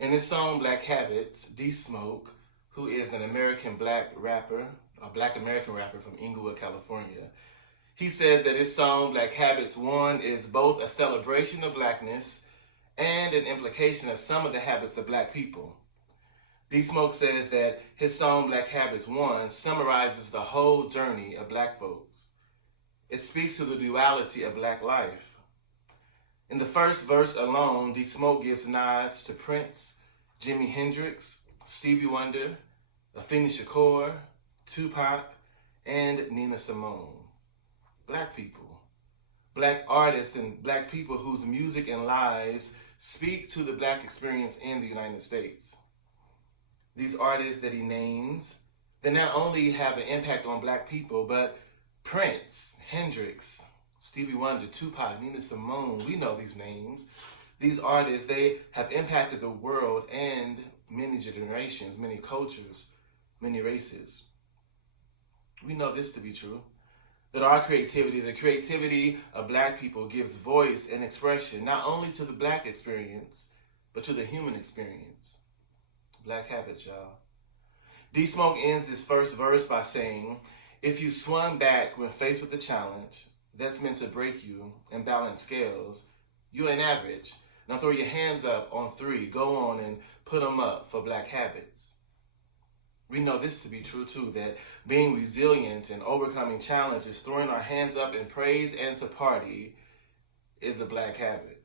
In his song Black Habits, D Smoke, who is an American black rapper, a black American rapper from Inglewood, California, he says that his song Black Habits 1 is both a celebration of blackness and an implication of some of the habits of black people. D Smoke says that his song Black Habits 1 summarizes the whole journey of black folks. It speaks to the duality of black life. In the first verse alone, D Smoke gives nods to Prince, Jimi Hendrix, Stevie Wonder, Afeni Shakur, Tupac, and Nina Simone. Black people, black artists, and black people whose music and lives speak to the black experience in the United States. These artists that he names, they not only have an impact on black people, but Prince, Hendrix, Stevie Wonder, Tupac, Nina Simone, we know these names. These artists, they have impacted the world and many generations, many cultures, many races. We know this to be true, that our creativity, the creativity of black people, gives voice and expression not only to the black experience, but to the human experience. Black habits, y'all. D Smoke ends this first verse by saying, if you swung back when faced with a challenge that's meant to break you and balance scales, you ain't average. Now throw your hands up on 3. Go on and put them up for black habits. We know this to be true too, that being resilient and overcoming challenges, throwing our hands up in praise and to party is a black habit.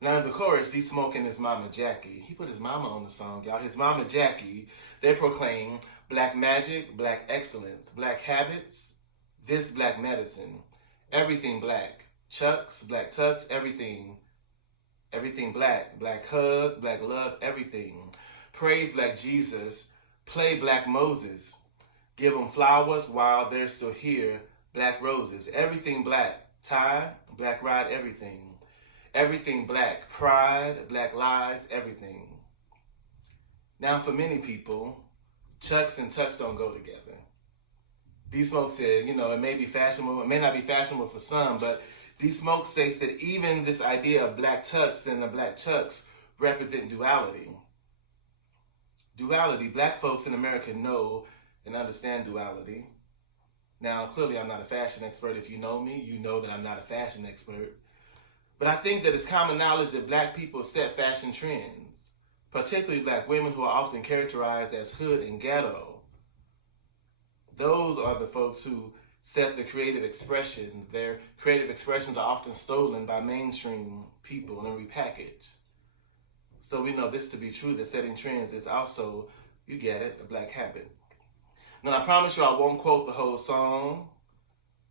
Now in the chorus, D Smoke and his mama Jackie, he put his mama on the song, y'all. His mama Jackie, they proclaim black magic, black excellence, black habits, this black medicine, everything black, chucks, black tucks, everything black, black hug, black love, everything. Praise black Jesus, play black Moses, give them flowers while they're still here, black roses, everything black, tie, black ride, everything. Everything black, pride, black lives, everything. Now for many people, chucks and tucks don't go together. D Smoke says, it may be fashionable, it may not be fashionable for some, but D Smoke states that even this idea of black tucks and the black chucks represent duality. Duality, black folks in America know and understand duality. Now, clearly I'm not a fashion expert. If you know me, you know that I'm not a fashion expert. But I think that it's common knowledge that black people set fashion trends, particularly black women who are often characterized as hood and ghetto. Those are the folks who set the creative expressions. Their creative expressions are often stolen by mainstream people and repackaged. So we know this to be true, that setting trends is also, you get it, a black habit. Now I promise you I won't quote the whole song.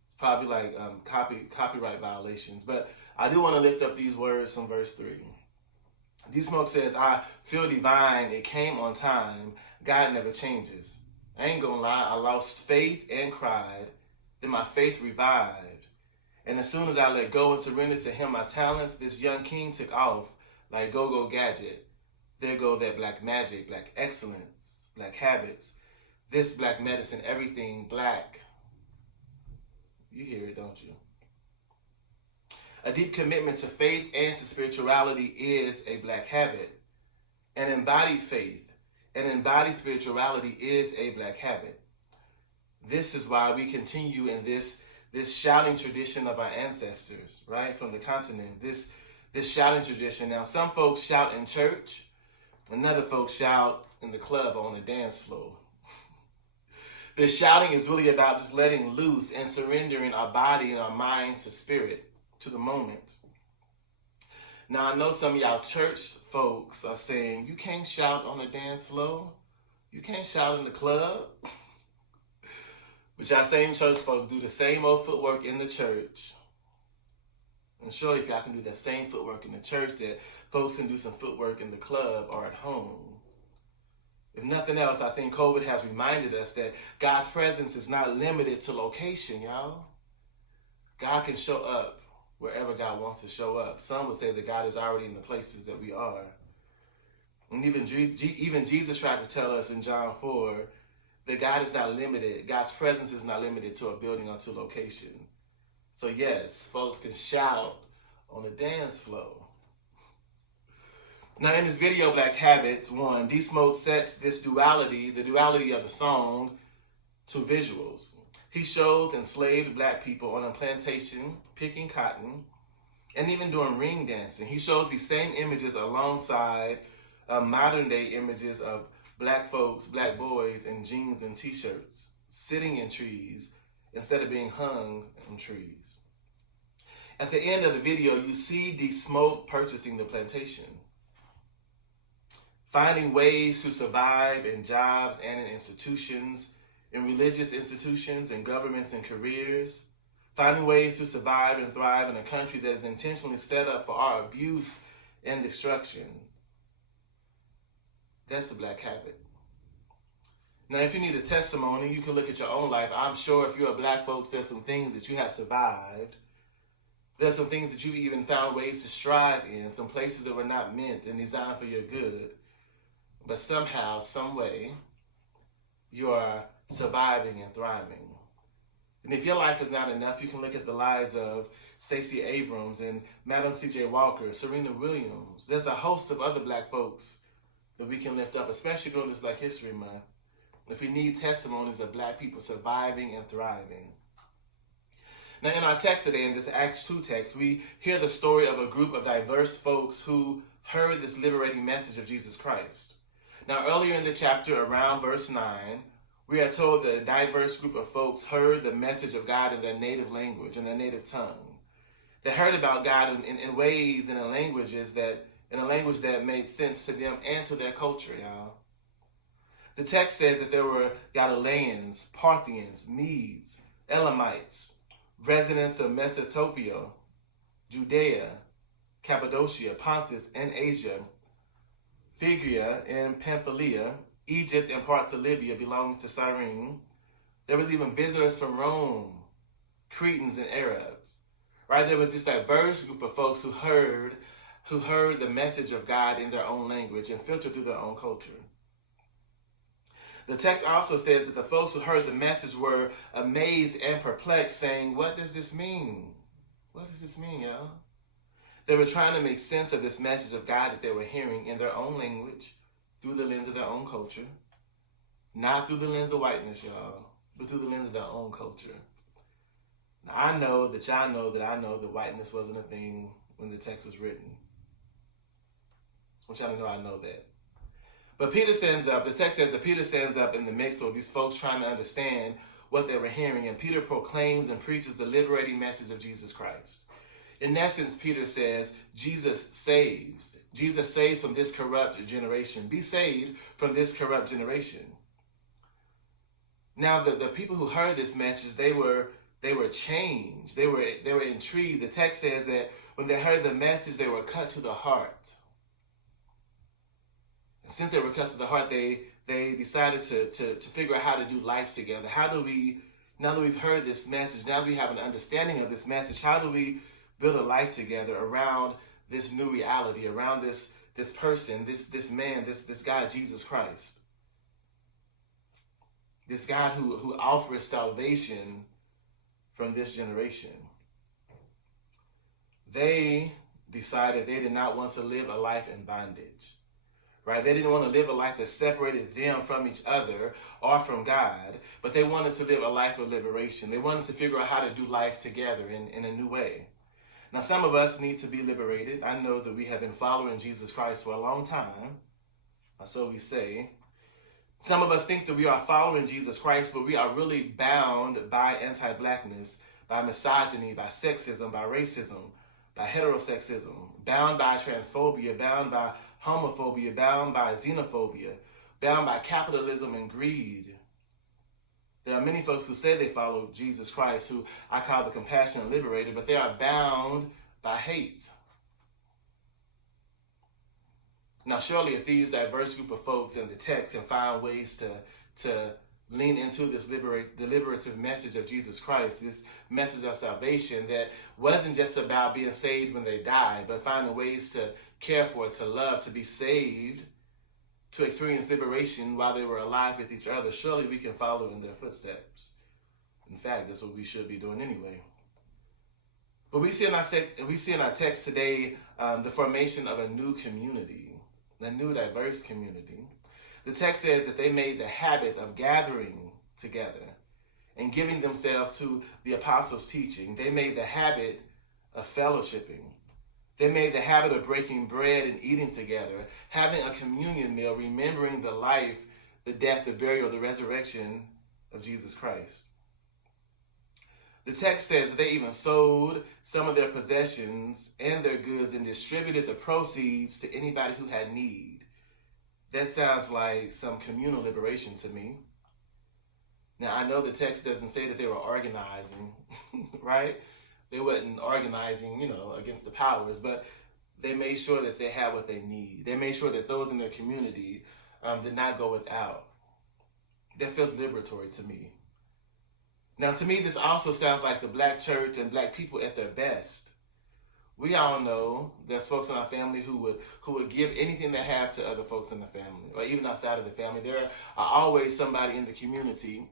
It's probably like copyright violations, but I do want to lift up these words from verse 3. D Smoke says, I feel divine, it came on time, God never changes. I ain't gonna lie, I lost faith and cried, then my faith revived. And as soon as I let go and surrendered to him my talents, this young king took off like go-go gadget. There go that black magic, black excellence, black habits, this black medicine, everything black. You hear it, don't you? A deep commitment to faith and to spirituality is a black habit. An embodied faith, an embodied spirituality is a black habit. This is why we continue in this shouting tradition of our ancestors, right, from the continent. This shouting tradition. Now, some folks shout in church, and other folks shout in the club or on the dance floor. This shouting is really about just letting loose and surrendering our body and our minds to spirit, to the moment. Now, I know some of y'all church folks are saying, you can't shout on the dance floor. You can't shout in the club. But y'all same church folk do the same old footwork in the church. And surely if y'all can do that same footwork in the church, that folks can do some footwork in the club or at home. If nothing else, I think COVID has reminded us that God's presence is not limited to location, y'all. God can show up wherever God wants to show up. Some would say that God is already in the places that we are. And even Jesus tried to tell us in John 4 that God is not limited. God's presence is not limited to a building or to location. So yes, folks can shout on the dance floor. Now in this video, Black Habits, one, D-Smoke sets this duality, the duality of the song, to visuals. He shows enslaved black people on a plantation picking cotton and even doing ring dancing. He shows these same images alongside modern day images of black folks, black boys in jeans and t-shirts, sitting in trees instead of being hung in trees. At the end of the video, you see D-Smoke purchasing the plantation, finding ways to survive in jobs and in institutions, in religious institutions, in governments and careers, finding ways to survive and thrive in a country that is intentionally set up for our abuse and destruction. That's a black habit. Now, if you need a testimony, you can look at your own life. I'm sure if you're a black folks, there's some things that you have survived. There's some things that you even found ways to strive in, some places that were not meant and designed for your good. But somehow, some way, you are surviving and thriving. And if your life is not enough, you can look at the lives of Stacey Abrams and Madam C.J. Walker, Serena Williams. There's a host of other black folks that we can lift up, especially during this Black History Month, if we need testimonies of black people surviving and thriving. Now, in our text today, in this Acts 2 text, we hear the story of a group of diverse folks who heard this liberating message of Jesus Christ. Now, earlier in the chapter, around verse 9, we are told that a diverse group of folks heard the message of God in their native language, in their native tongue. They heard about God in ways and in a language that made sense to them and to their culture, y'all. The text says that there were Galileans, Parthians, Medes, Elamites, residents of Mesopotamia, Judea, Cappadocia, Pontus, and Asia, Phrygia and Pamphylia, Egypt and parts of Libya belonging to Cyrene. There was even visitors from Rome, Cretans and Arabs. Right? There was this diverse group of folks who heard the message of God in their own language and filtered through their own culture. The text also says that the folks who heard the message were amazed and perplexed, saying, "What does this mean? What does this mean, y'all?" They were trying to make sense of this message of God that they were hearing in their own language, through the lens of their own culture. Not through the lens of whiteness, y'all, but through the lens of their own culture. Now, I know that y'all know that I know that whiteness wasn't a thing when the text was written. I want y'all to know I know that. But Peter stands up, the text says that Peter stands up in the mix of these folks trying to understand what they were hearing, and Peter proclaims and preaches the liberating message of Jesus Christ. In essence, Peter says, Jesus saves. Jesus saves from this corrupt generation. Be saved from this corrupt generation. Now, the people who heard this message, they were changed. They were intrigued. The text says that when they heard the message, they were cut to the heart. And since they were cut to the heart, they decided to figure out how to do life together. How do we, now that we've heard this message, now that we have an understanding of this message, how do we build a life together around this new reality, around this person, this man, this God, Jesus Christ? This God who offers salvation from this generation. They decided they did not want to live a life in bondage. Right? They didn't want to live a life that separated them from each other or from God, but they wanted to live a life of liberation. They wanted to figure out how to do life together in a new way. Now, some of us need to be liberated. I know that we have been following Jesus Christ for a long time, or so we say. Some of us think that we are following Jesus Christ, but we are really bound by anti-blackness, by misogyny, by sexism, by racism, by heterosexism, bound by transphobia, bound by homophobia, bound by xenophobia, bound by capitalism and greed. There are many folks who say they follow Jesus Christ, who I call the compassionate liberator, but they are bound by hate. Now, surely if these diverse group of folks in the text can find ways to lean into this liberative message of Jesus Christ, this message of salvation that wasn't just about being saved when they died, but finding ways to care for, to love, to be saved, to experience liberation while they were alive with each other, surely we can follow in their footsteps. In fact, that's what we should be doing anyway. But we see in our text today the formation of a new community. a new diverse community. The text says that they made the habit of gathering together and giving themselves to the apostles' teaching. They made the habit of fellowshipping. They made the habit of breaking bread and eating together, having a communion meal, remembering the life, the death, the burial, the resurrection of Jesus Christ. The text says that they even sold some of their possessions and their goods and distributed the proceeds to anybody who had need. That sounds like some communal liberation to me. Now, I know the text doesn't say that they were organizing, right? They wasn't organizing, against the powers, but they made sure that they had what they need. They made sure that those in their community did not go without. That feels liberatory to me. Now, to me, this also sounds like the black church and black people at their best. We all know there's folks in our family who would give anything they have to other folks in the family, or even outside of the family. There are always somebody in the community.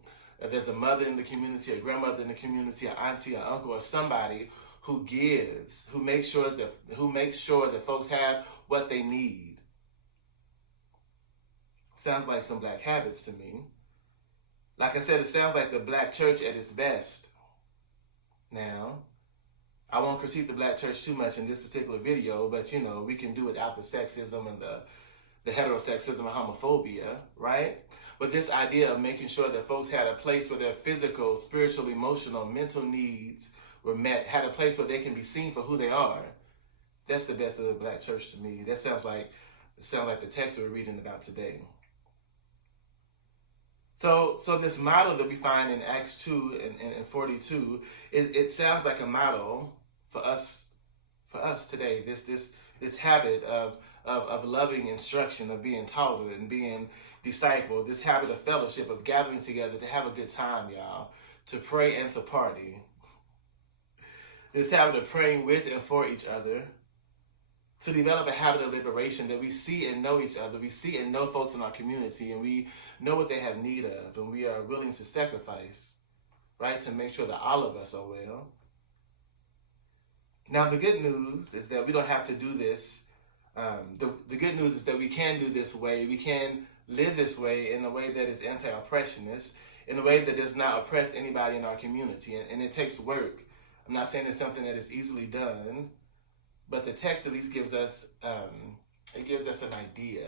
There's a mother in the community, a grandmother in the community, an auntie, an uncle, or somebody who gives, who makes sure that folks have what they need. Sounds like some black habits to me. Like I said, it sounds like the black church at its best. Now, I won't critique the black church too much in this particular video, but we can do without the sexism and the heterosexism and homophobia, right? But this idea of making sure that folks had a place where their physical, spiritual, emotional, mental needs were met, had a place where they can be seen for who they are, that's the best of the black church to me. That sounds like the text we're reading about today. So this model that we find in Acts 2 and 42, it sounds like a model for us today. This habit of loving instruction, of being taught and being discipled, this habit of fellowship, of gathering together to have a good time, y'all, to pray and to party. This habit of praying with and for each other, to develop a habit of liberation that we see and know each other, we see and know folks in our community, and we know what they have need of, and we are willing to sacrifice, right, to make sure that all of us are well. Now, the good news is that we don't have to do this. The good news is that we can do this way. We can live this way in a way that is anti-oppressionist, in a way that does not oppress anybody in our community, and it takes work. I'm not saying it's something that is easily done, but the text at least gives us an idea.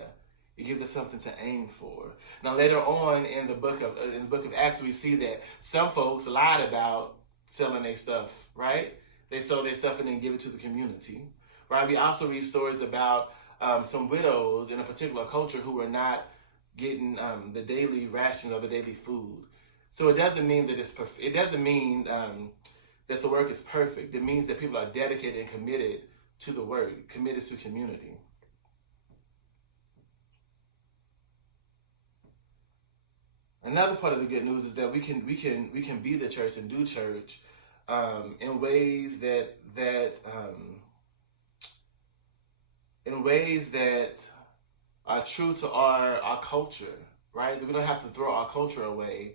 It gives us something to aim for. Now later on in the book of Acts, we see that some folks lied about selling their stuff, right? They sold their stuff and then give it to the community, right? We also read stories about some widows in a particular culture who were not getting the daily rations or the daily food. So it doesn't mean that it's perfect. It doesn't mean that the work is perfect. It means that people are dedicated and committed to the work, committed to community. Another part of the good news is that we can be the church and do church in ways that are true to our culture, right? That we don't have to throw our culture away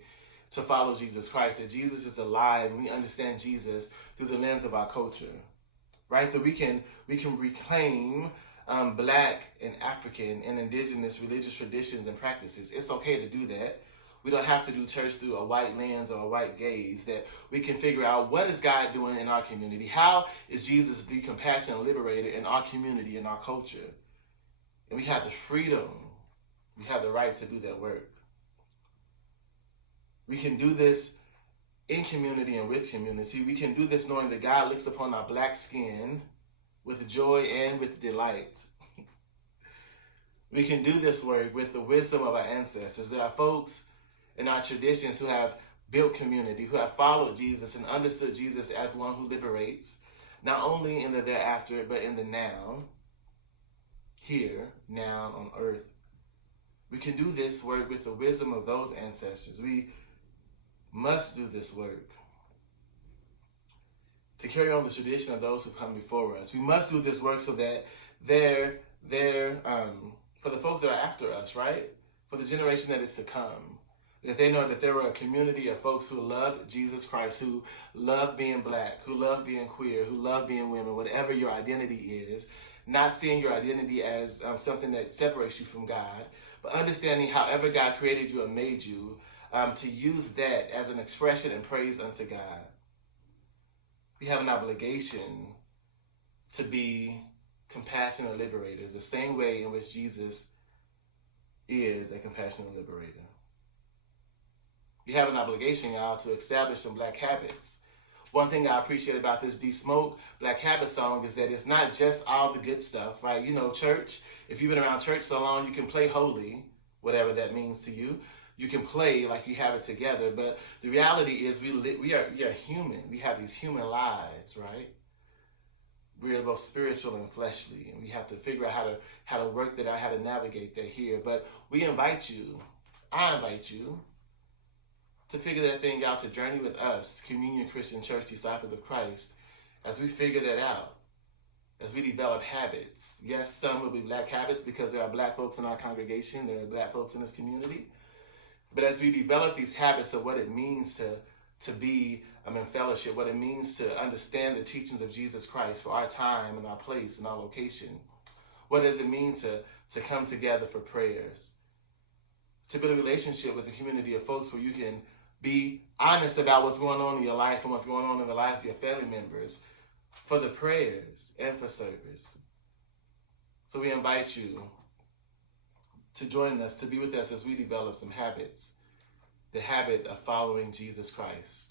to follow Jesus Christ. That Jesus is alive, and we understand Jesus through the lens of our culture, right? That we can reclaim Black and African and indigenous religious traditions and practices. It's okay to do that. We don't have to do church through a white lens or a white gaze. That we can figure out, what is God doing in our community? How is Jesus the compassionate liberator in our community, in our culture? And we have the freedom, we have the right to do that work. We can do this in community and with community. We can do this knowing that God looks upon our black skin with joy and with delight. We can do this work with the wisdom of our ancestors. There are folks in our traditions who have built community, who have followed Jesus and understood Jesus as one who liberates, not only in the thereafter, but in the now, here, now on earth. We can do this work with the wisdom of those ancestors. We must do this work to carry on the tradition of those who come before us. We must do this work so that for the folks that are after us, right? For the generation that is to come, That they know that there are a community of folks who love Jesus Christ, who love being black, who love being queer, who love being women, whatever your identity is, not seeing your identity as something that separates you from God, but understanding however God created you and made you, to use that as an expression and praise unto God. We have an obligation to be compassionate liberators, the same way in which Jesus is a compassionate liberator. We have an obligation, y'all, to establish some black habits. One thing I appreciate about this D-Smoke Black Habit song is that it's not just all the good stuff, right? You know, church, if you've been around church so long, you can play holy, whatever that means to you. You can play like you have it together, but the reality is we are human. We have these human lives, right? We are both spiritual and fleshly, and we have to figure out how to work that out, how to navigate that here. But we invite you, I invite you, to figure that thing out, to journey with us, Communion Christian Church Disciples of Christ, as we figure that out, as we develop habits. Yes, some will be black habits because there are black folks in our congregation, there are black folks in this community. But as we develop these habits of what it means to be in fellowship, what it means to understand the teachings of Jesus Christ for our time and our place and our location, what does it mean to come together for prayers, to build a relationship with a community of folks where you can be honest about what's going on in your life and what's going on in the lives of your family members for the prayers and for service. So we invite you to join us, to be with us as we develop some habits, the habit of following Jesus Christ.